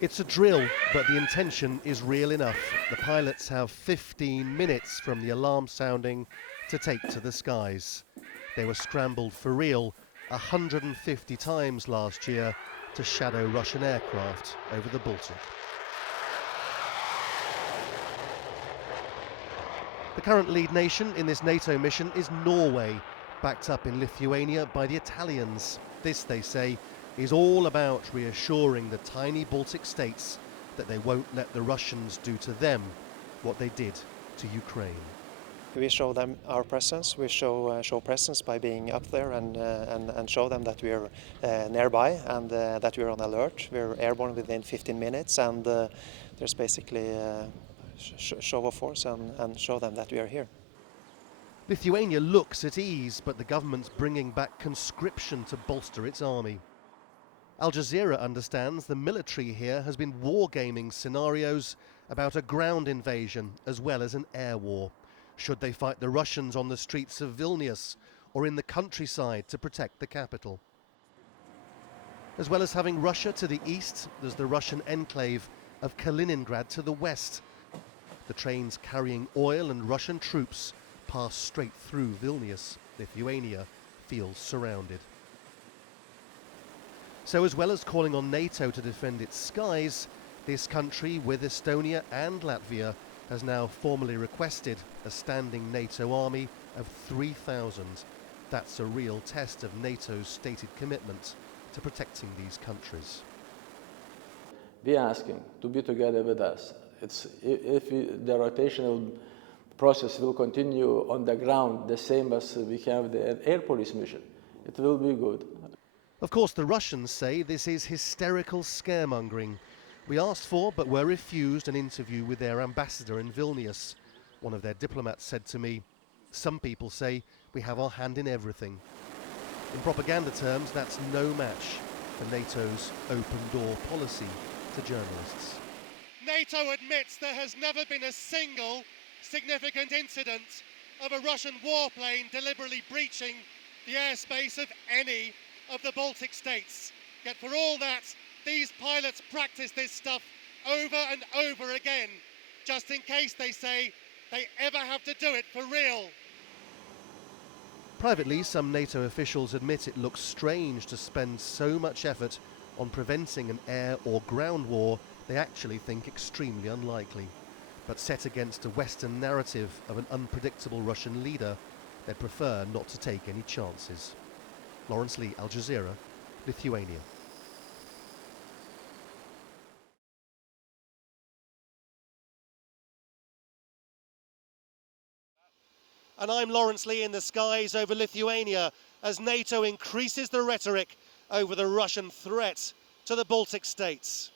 It's a drill, but the intention is real enough. The pilots have 15 minutes from the alarm sounding to take to the skies. They were scrambled for real 150 times last year to shadow Russian aircraft over the Baltic. The current lead nation in this NATO mission is Norway, backed up in Lithuania by the Italians. This, they say, is all about reassuring the tiny Baltic states that they won't let the Russians do to them what they did to Ukraine. We show them our presence. We show presence by being up there and show them that we are nearby and that we are on alert. We're airborne within 15 minutes, and there's basically show of force and show them that we are here. Lithuania looks at ease, but the government's bringing back conscription to bolster its army. Al Jazeera understands the military here has been wargaming scenarios about a ground invasion as well as an air war. Should they fight the Russians on the streets of Vilnius or in the countryside to protect the capital? As well as having Russia to the east, there's the Russian enclave of Kaliningrad to the west. The trains carrying oil and Russian troops pass straight through Vilnius. Lithuania feels surrounded. So as well as calling on NATO to defend its skies, this country, with Estonia and Latvia, has now formally requested a standing NATO army of 3,000. That's a real test of NATO's stated commitment to protecting these countries. We are asking to be together with us. If the rotational process will continue on the ground the same as we have the air police mission, it will be good. Of course, the Russians say this is hysterical scaremongering. We asked for, but were refused, an interview with their ambassador in Vilnius. One of their diplomats said to me, "Some people say we have our hand in everything." In propaganda terms, that's no match for NATO's open door policy to journalists. NATO admits there has never been a single significant incident of a Russian warplane deliberately breaching the airspace of any of the Baltic states. Yet for all that, these pilots practice this stuff over and over again, just in case, they say, they ever have to do it for real. Privately, some NATO officials admit it looks strange to spend so much effort on preventing an air or ground war they actually think extremely unlikely. But set against a Western narrative of an unpredictable Russian leader, they'd prefer not to take any chances. Lawrence Lee, Al Jazeera, Lithuania. And I'm Lawrence Lee in the skies over Lithuania as NATO increases the rhetoric over the Russian threat to the Baltic states.